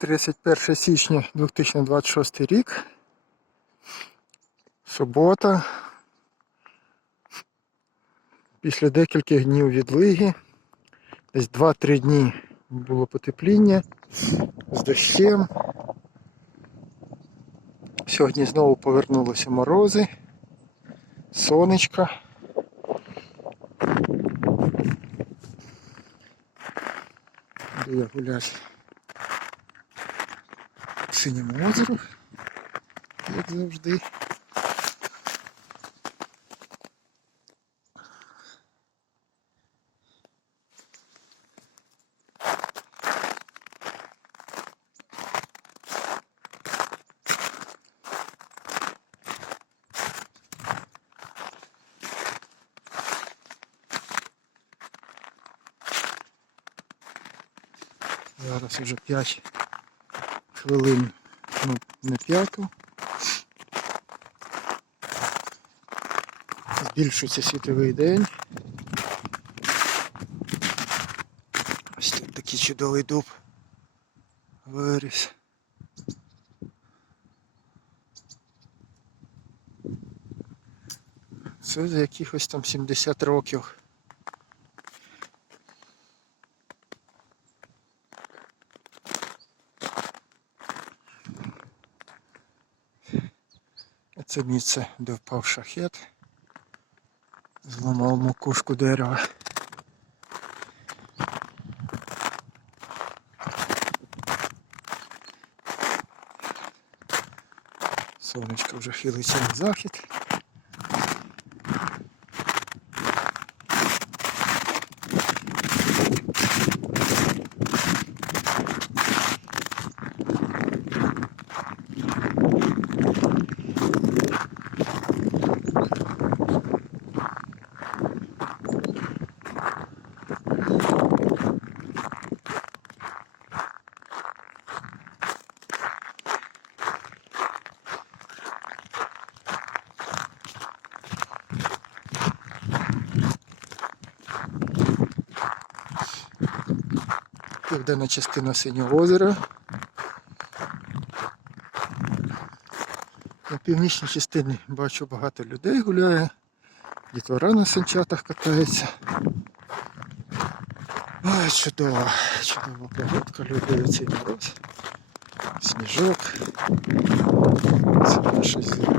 31 січня 2026 рік. Субота. Після декількох днів відлиги. Десь 2-3 дні було потепління з дощем. Сьогодні знову повернулися морози, сонечко. Я гуляти по синьому озеру, як завжди. Зараз вже 5 хвилин, ну не п'яту. Збільшується світовий день. Ось тут такий чудовий дуб виріс. Це за якихось там 70 років. Це місце, де впав шахет. Зламав макушку дерева. Сонечко вже хилиться на захід. Південна частина синього озера. На північній частині бачу багато людей гуляє. Дітвора на санчатах катається. Ой, чудова, чудова погодка, люблю цей мороз. Сніжок. Це наше зима.